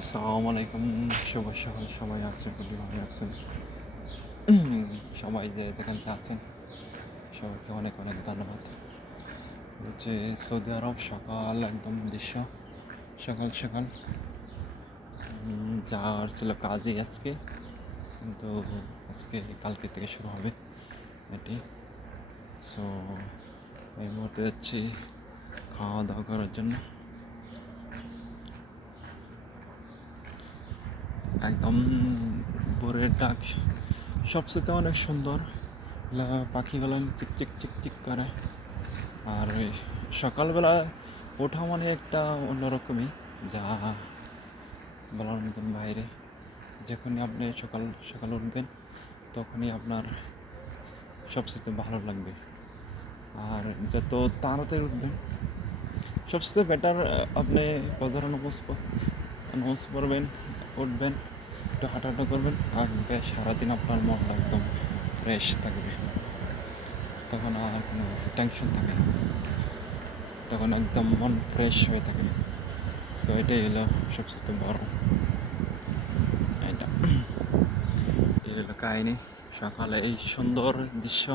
আসসালামু আলাইকুম, শুভ সকাল। সবাই আছেন, খুবই ভালো আছেন। সবাই যে যেখানে আছেন সবাইকে অনেক অনেক ধন্যবাদ। হচ্ছে সৌদি আরব সকাল একদম দৃশ্য, সকাল সকাল যাওয়ার ছিল কাজে আজকে, কিন্তু আজকে কালকে থেকে শুরু হবে এটি। সো এই মুহূর্তে যাচ্ছি খাওয়া দাওয়া করার জন্য। একদম ভোরের ডাক সবচেয়ে অনেক সুন্দর, পাখিগুলো চিকচিক চিকচিক করে। আর ওই সকালবেলা ওঠা মানে একটা অন্যরকমই, যা বলার মতন বাইরে। যখনই আপনি সকাল সকাল উঠবেন তখনই আপনার সবচেয়ে ভালো লাগবে। আর যত তাড়াতাড়ি উঠবেন সবচেয়ে বেটার। আপনি ফজর নামাজ পড়বেন, উঠবেন, একটু হাঁটাহাঁটা করবেন, আর বেশ সারাদিন আপনার মনটা একদম ফ্রেশ থাকবে। তখন আর কোনো টেনশন থাকে না, তখন একদম মন ফ্রেশ হয়ে থাকে। সো এটাই হলো সবচেয়ে বড় এটা এই হলো কাহিনি। সকালে এই সুন্দর দৃশ্য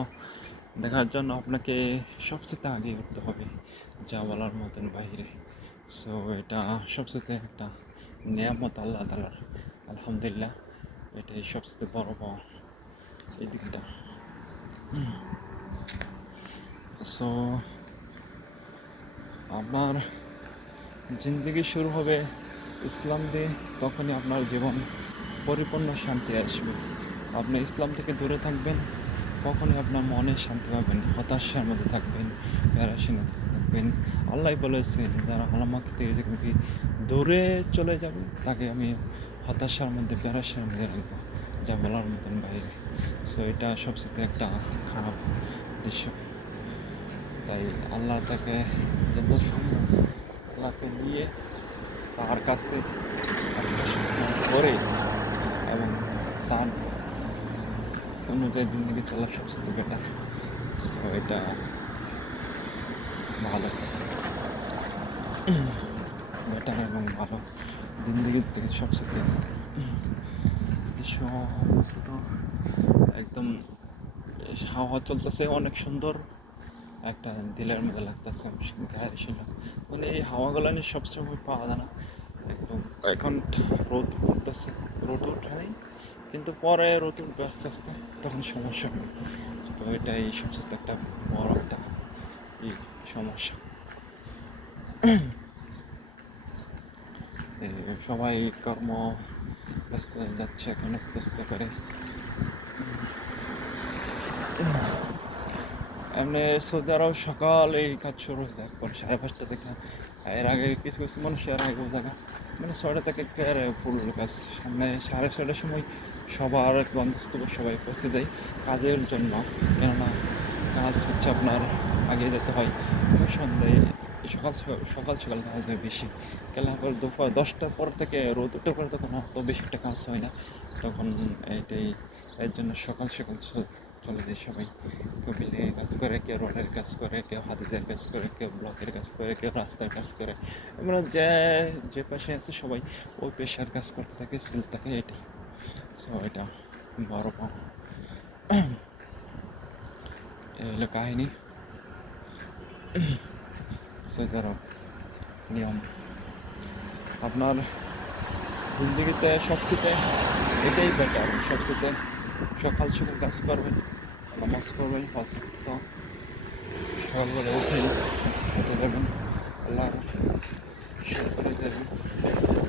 দেখার জন্য আপনাকে সবচেয়ে আগে উঠতে হবে, যা বলার মতন বাইরে। সো এটা সবচেয়ে একটা নিয়ামত আল্লাহ তালার, আলহামদুলিল্লাহ। এটাই সবচেয়ে বড় পাওয়া এই দিকটা। সো আপনার জিন্দগি শুরু হবে ইসলাম দিয়ে, তখনই আপনার জীবন পরিপূর্ণ শান্তি আসবে। আপনি ইসলাম থেকে দূরে থাকবেন, কখনই আপনার মনে শান্তি পাবেন, হতাশার মধ্যে থাকবেন, প্যারাশিনাতে থাকবেন। আল্লাহ বলেছেন, যারা আমাকে থেকে যখন কি দূরে চলে যাবে তাকে আমি হতাশার মধ্যে, প্যারাশার মধ্যে রাখবো, যা বলার মতন বাইরে। সো এটা সবচেয়ে একটা খারাপ দৃশ্য। তাই আল্লাহ তাকে যত সম্ভব আল্লাহকে নিয়ে তার কাছে করে এবং তার অনুযায়ী জিন্দগি চলার সবচেয়ে বেটার। সো এটা ভালো, বেটার এবং ভালো জিন্দগির থেকে সবচেয়ে বিশ্ব অবস্থিত। একদম হাওয়া চলতেছে অনেক সুন্দর, একটা দিলের মধ্যে লাগতেছে, গায়ের ছিল। মানে এই হাওয়াগুলো নিয়ে সবসময় পাওয়া যায় না। একদম এখন রোদ উঠতেছে, রোদ উঠে নেই, কিন্তু পরে রোদ উঠবে আস্তে আস্তে, তখন সমস্যা হবে। তো এটাই সবচেয়ে একটা বড় একটা এই সমস্যা। সবাই কর্ম ব্যস্ত হয়ে যাচ্ছে এখন আস্তে আস্তে করে। এমনি সৌদি আরব সকাল এই কাজ শুরু হয়ে যায় পরে 5:30 থেকে। এর আগে কিছু কিছু মানুষ এর আগে জায়গা মানে 6টা থেকে ফুল কাজ, সামনে 6:30টার সময় সবার গন্তব্য সবাই পৌঁছে দেয় কাজের জন্য। কেননা কাজ হচ্ছে আপনার আগে যেতে হয়, সন্ধ্যায় সকাল সকাল সকাল কাজ হয় বেশি। কেন দুপুর 10টার পর থেকে রোদ উঠে পরে তখন অত বেশি একটা কাজ হয় না, তখন এটাই এর জন্য সকাল সকাল চলে যায় সবাই। কেউ বিল্ডিংয়ের কাজ করে, কেউ রোডের কাজ করে, কেউ হাতিদের কাজ করে, কেউ ব্লকের কাজ করে, কেউ রাস্তার কাজ করে। মানে যে যে পাশে আছে সবাই ওই পেশার কাজ করতে থাকে, সেল থাকে, এটাই। সো এটা বড় পাওয়া। এই হলো কাহিনী সৌদি আরব নিয়ম। আপনার জিন্দগিতে সবচেয়ে এটাই বেটার, সবচেয়ে সকাল সকাল কাজ করবেন, নামাজ পড়বেন, সকালবেলা উঠেই নামাজ পড়তে যাবেন, আল্লাহ শুরু করে দেবেন,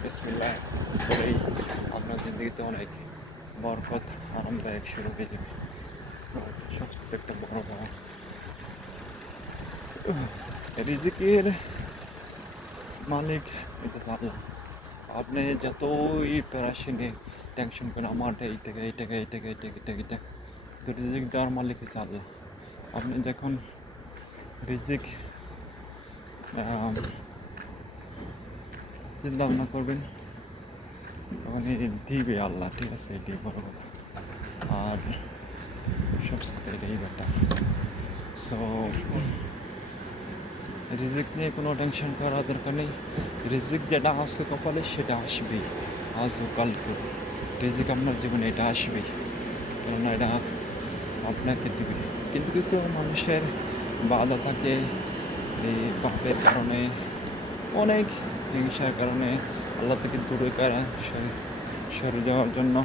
বিসমিল্লাহ করেই আপনার জিন্দগিতে অনেক বরকত, আরামদায়ক শুরু হয়ে যাবে। সবচেয়ে একটা বড় পাওয়া রিজিকের মালিক এটা আল্লাহ। আপনি যতই প্যারাশিনে টেনশন করেন, আমার এই টাকা এই টাকা এই টাকা এই টাকা এই টাকা এটা, তো রিজিক দেওয়ার মালিক হচ্ছে আল্লাহ। আপনি যখন রিজিক চিন্তা ভাবনা করবেন তখন দিবে আল্লাহ, ঠিক আছে, এটাই বড় কথা। আর সবচেয়ে এটাই ব্যাপার। সো রিজিক নিয়ে কোনো টেনশন করার দরকার নেই। রিজিক যেটা আছে কপালে সেটা আসবেই, আজ হোক কালকে হোক। রিজিক আপনার জীবনে এটা আসবেই, কেননা এটা আপনাকে দিবে। কিন্তু কিছু মানুষের বাধা থাকে এই পাপের কারণে, অনেক হিংসার কারণে, আল্লাহ থেকে দূরে সরে যাওয়ার জন্য।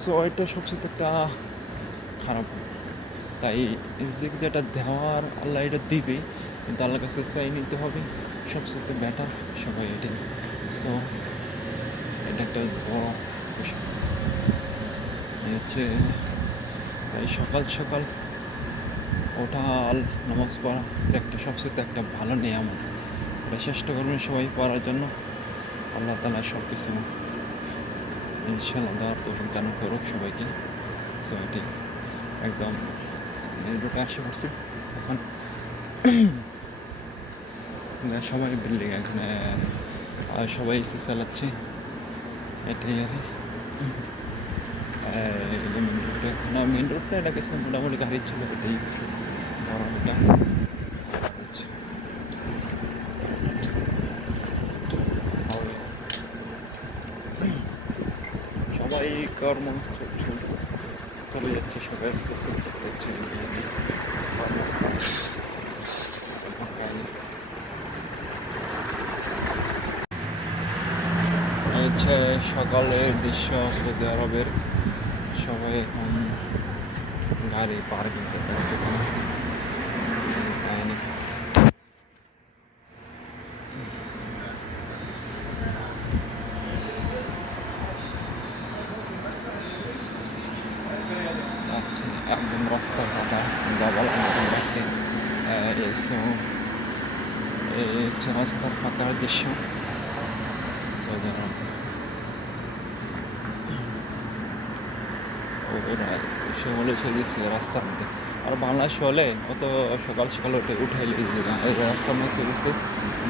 সো এটা সবচেয়ে একটা খারাপ। তাই রিজিক যেটা দেওয়ার আল্লাহ এটা দিবেই, কিন্তু আল্লাহর কাছে চাই নিতে হবে সবচেয়ে বেটার সবাই এটাই। সো এটা একটা বড় বিষয়। এই হচ্ছে তাই সকাল সকাল ওঠা আর নামাজ পড়া এটা একটা সবচেয়ে একটা ভালো নিয়ামত। এটা চেষ্টা করবেন সবাই পড়ার জন্য। আল্লাহ তাআলা সব কিছু ইনশাআল্লাহ দেওয়ার তৌফিক দান করুক সবাইকে। সো এটি একদম মেন রোডে আসে পড়ছি এখন। সবাই বিল্ডিং এখানে আর সবাই এসে চালাচ্ছে, এটাই আর মেন রোডে না, মেন রোডটা এটা গেছে মোটামুটি গাড়ি ছিল, এটাই বড় এটা হচ্ছে। সবাই কর্ম চলে যাচ্ছে, সবাই আস্তে আস্তে করছে কর্মস্থান। হচ্ছে সকালের দৃশ্য সৌদি আরবের। সবাই এখন গাড়ি পার্কিং করতে আসছে এখানে, তাই নাকি। আচ্ছা, একদম রাস্তা ফাঁকা, বাবা দেখতে। এই হচ্ছে রাস্তার ফাঁকার দৃশ্য সৌদি আরব। ওরা সে হলে সে দিচ্ছে রাস্তার মধ্যে। আর বাংলাদেশ হলে অত সকাল সকাল উঠাইলে রাস্তার মধ্যে দিচ্ছে,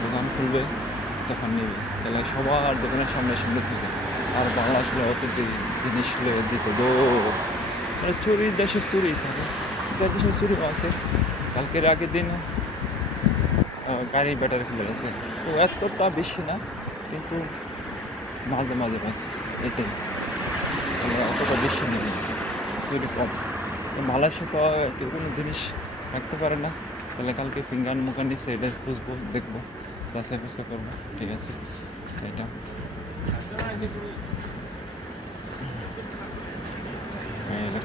দোকান খুলবে তখন নেবে, তাহলে সবার দোকানের সামনে সামনে থাকে। আর বাংলাদেশ হলে অত জিনিস দিত দৌড়, মানে চুরি, দেশের চুরি থাকে, দেশের চুরিও আছে। কালকের আগের দিন গাড়ি ব্যাটারি খুলে গেছে, তো এতটা বেশি না, কিন্তু মাঝে মাঝে বাস এটাই, মানে অতটা বেশি নেই, চুরি কম। মালয়েশিয়া তো কেউ কোনো জিনিস রাখতে পারে না, তাহলে কালকে ফিঙ্গার মুখান নিচ্ছে, এটা খুঁজবো, দেখবো, যাচাই বাছাই করবো, ঠিক আছে। এটা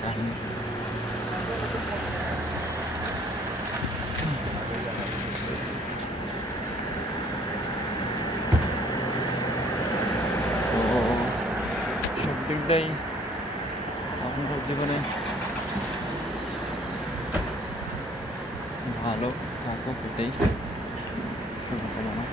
কাহিনী। সো সব দিক দিয়েই আমার জীবনে ভালো থাকুক, এটাই শুভকামনা।